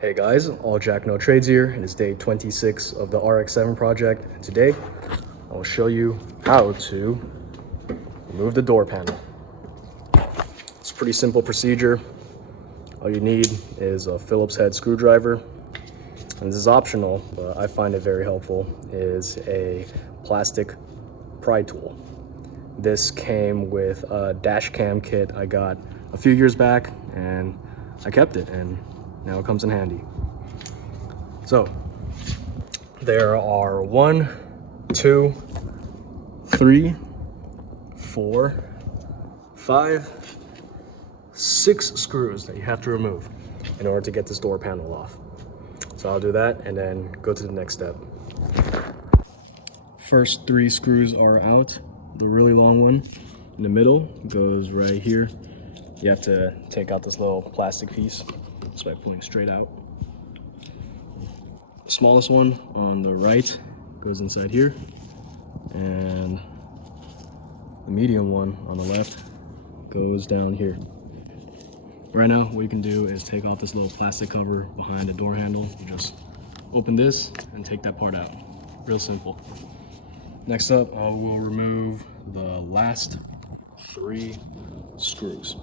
Hey guys, all Jack No Trades here. It is day 26 of the RX-7 project, and today I will show you how to remove the door panel. It's a pretty simple procedure. All you need is a Phillips head screwdriver, and this is optional, but I find it very helpful, is a plastic pry tool. This came with a dash cam kit I got a few years back, and I kept it, and now it comes in handy. So there are 1, 2, 3, 4, 5, 6 screws that you have to remove in order to get this door panel off. So I'll do that and then go to the next step. First 3 screws are out. The really long one in the middle goes right here. You have to take out this little plastic piece just by pulling straight out. The smallest one on the right goes inside here, and the medium one on the left goes down here. Right now, what you can do is take off this little plastic cover behind the door handle. You just open this and take that part out. Real simple. Next up, I will remove the last 3 screws.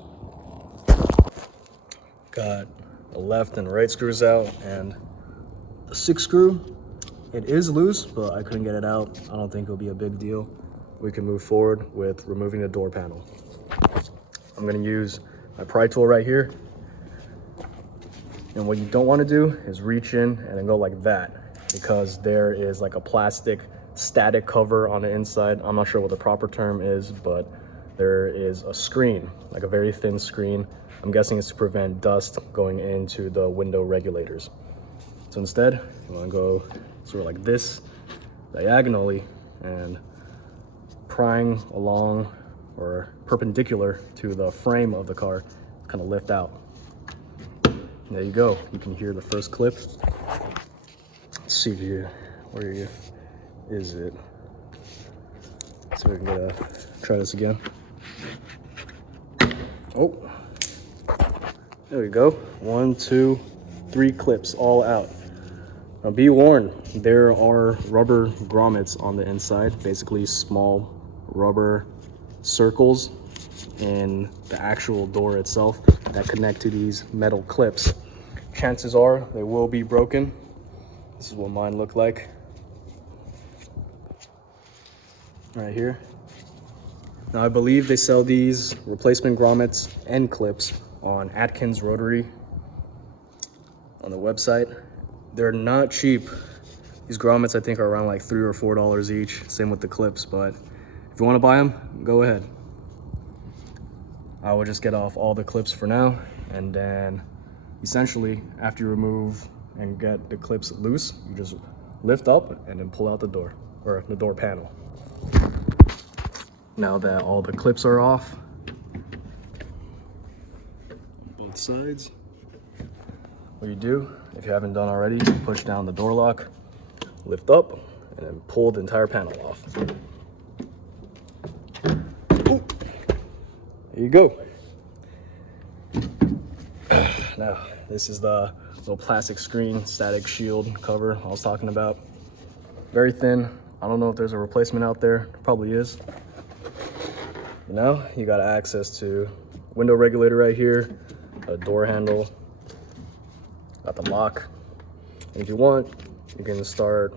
Got the left and right screws out, and the 6th screw, it is loose, but I couldn't get it out. I don't think it'll be a big deal. We can move forward with removing the door panel. I'm gonna use my pry tool right here. And what you don't wanna do is reach in and then go like that, because there is like a plastic static cover on the inside. I'm not sure what the proper term is, but there is a screen, like a very thin screen. I'm guessing it's to prevent dust going into the window regulators. So instead, you want to go sort of like this, diagonally, and prying along or perpendicular to the frame of the car, kind of lift out. There you go. You can hear the first clip. Let's see if you, where is it? So we can try this again. Oh, there we go. 1, 2, 3 clips all out. Now be warned, there are rubber grommets on the inside, basically small rubber circles in the actual door itself that connect to these metal clips. Chances are they will be broken. This is what mine look like. Right here. Now I believe they sell these replacement grommets and clips on Atkins Rotary on the website. They're not cheap. These grommets I think are around like $3 or $4 each. Same with the clips, but if you want to buy them, go ahead. I will just get off all the clips for now, and then essentially after you remove and get the clips loose, you just lift up and then pull out the door, or the door panel. Now that all the clips are off, both sides, what you do, if you haven't done already, you push down the door lock, lift up, and then pull the entire panel off. Ooh. There you go. Now, this is the little plastic screen static shield cover I was talking about. Very thin. I don't know if there's a replacement out there. There probably is. Now you got access to window regulator right here, a door handle, got the lock. And if you want, you can start,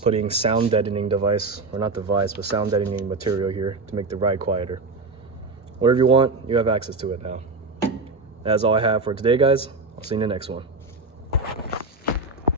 putting sound deadening device, or not device, but sound deadening material here to make the ride quieter. Whatever you want, you have access to it now. That's all I have for today, guys. I'll see you in the next one.